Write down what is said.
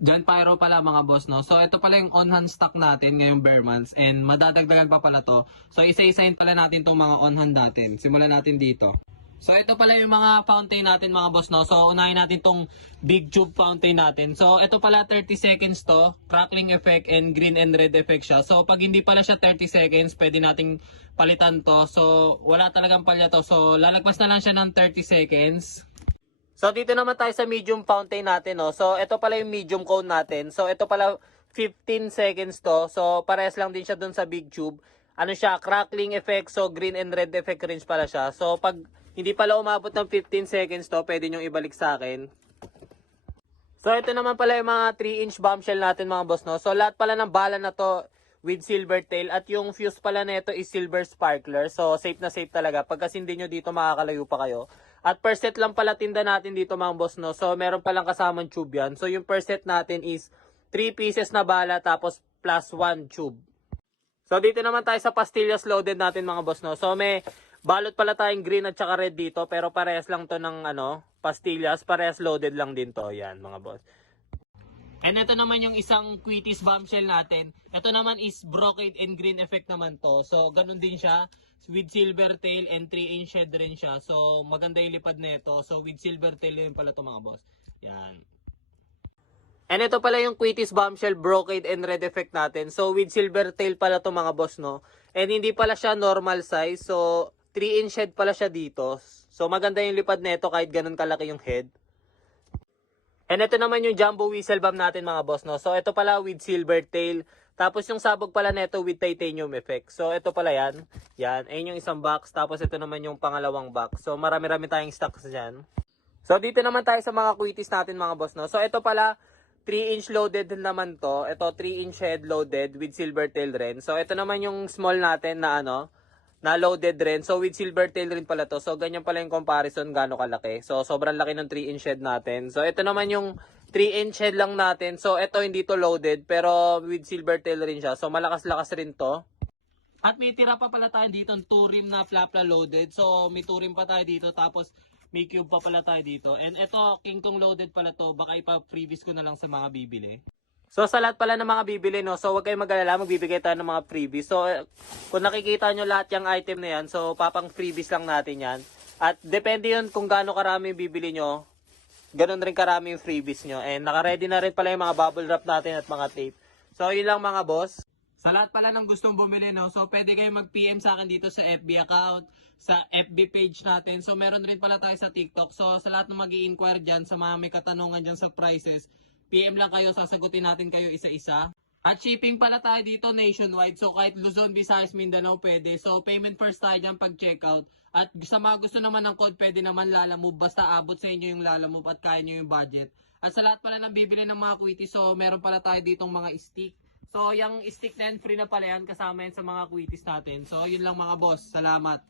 John Pyro pala mga boss, no? So, ito pala yung on-hand stock natin ngayong bare months and madadagdagan pa pala to. So, isa-isahin pala natin itong mga on-hand natin. Simulan natin dito. So, ito pala yung mga fountain natin mga boss, no? So, unahin natin tong big tube fountain natin. So, ito pala 30 seconds to, crackling effect and green and red effect siya. So, pag hindi pala siya 30 seconds, pwede nating palitan to. So, wala talagang palya to. So, lalagpas na lang siya ng 30 seconds. So, dito naman tayo sa medium fountain natin, no? So, ito pala yung medium cone natin. So, ito pala 15 seconds to. So, parehas lang din siya dun sa big tube. Ano siya, crackling effect. So, green and red effect range pala siya. So, pag hindi pala umabot ng 15 seconds to, pwede nyo ibalik sa akin. So, ito naman pala yung mga 3-inch bombshell natin mga boss, no? So, lahat pala ng bala na to with silver tail. At yung fuse pala nito is silver sparkler. So, safe na safe talaga. Pagkas hindi nyo dito, makakalayo pa kayo. At per set lang pala tinda natin dito mga boss, no? So, meron palang kasamang tube yan. So, yung per set natin is 3 pieces na bala tapos plus 1 tube. So, dito naman tayo sa pastillas loaded natin mga boss, no? So, may balot pala tayong green at saka red dito. Pero parehas lang to ng pastillas. Parehas loaded lang din to. Yan mga boss. And ito naman yung isang Quitis bombshell natin. Ito naman is brocade and green effect naman to. So, ganun din siya. With silver tail and 3-inch head rin siya. So, maganda yung lipad nito. So, with silver tail din pala to mga boss. Yan. And ito pala yung Quitis bombshell brocade and red effect natin. So, with silver tail pala to mga boss, no? And hindi pala siya normal size. So, 3-inch head pala siya dito. So, maganda yung lipad nito kahit ganun kalaki yung head. And ito naman yung jumbo whistle bomb natin mga boss, no? So, ito pala with silver tail. Tapos yung sabog pala nito with titanium effect. So, ito pala yan. Yan. Ayun yung isang box. Tapos ito naman yung pangalawang box. So, marami-rami tayong stocks dyan. So, dito naman tayo sa mga Quitis natin mga boss, no? So, ito pala 3-inch loaded naman to. Ito 3-inch head loaded with silver tail rin. So, ito naman yung small natin na na loaded rin. So, with silver tail rin pala to. So, ganyan pala yung comparison gaano kalaki. So, sobrang laki ng 3-inch head natin. So, ito naman yung 3-inch head lang natin. So, ito hindi to loaded, pero with silver tail rin siya. So, malakas-lakas rin to. At may tira pa pala tayo dito, 2 rim na flap na loaded. So, may 2 rim pa tayo dito, tapos may cube pa pala tayo dito. And ito, King Kong loaded pala to. Baka ipa-freebies ko na lang sa mga bibili. So, sa lahat pala ng mga bibili, no? So, huwag kayong mag-alala, magbibigay tayo ng mga freebies. So, kung nakikita nyo lahat yung item na yan, so, papang freebies lang natin yan. At depende yun kung gaano karami bibili nyo, ganun rin karami yung freebies nyo. And naka-ready na rin pala yung mga bubble wrap natin at mga tape. So, yun lang mga boss. Sa lahat pala ng gustong bumili, no? So, pwede kayong mag-PM sa akin dito sa FB account, sa FB page natin. So, meron rin pala tayo sa TikTok. So, sa lahat ng mag-i-inquire dyan, sa mga may katanungan dyan sa prices, PM lang kayo, sasagutin natin kayo isa-isa. At shipping pala tayo dito nationwide. So, kahit Luzon, Visayas, Mindanao, pwede. So, payment first tayo dyan pag checkout. At sa mga gusto naman ng code, pwede naman Lalamove. Basta abot sa inyo yung Lalamove at kaya nyo yung budget. At sa lahat pala ng bibili ng mga Quitis, so, meron pala tayo ditong mga stick. So, yung stick na yan, free na pala yan. Kasama yan sa mga Quitis natin. So, yun lang mga boss. Salamat.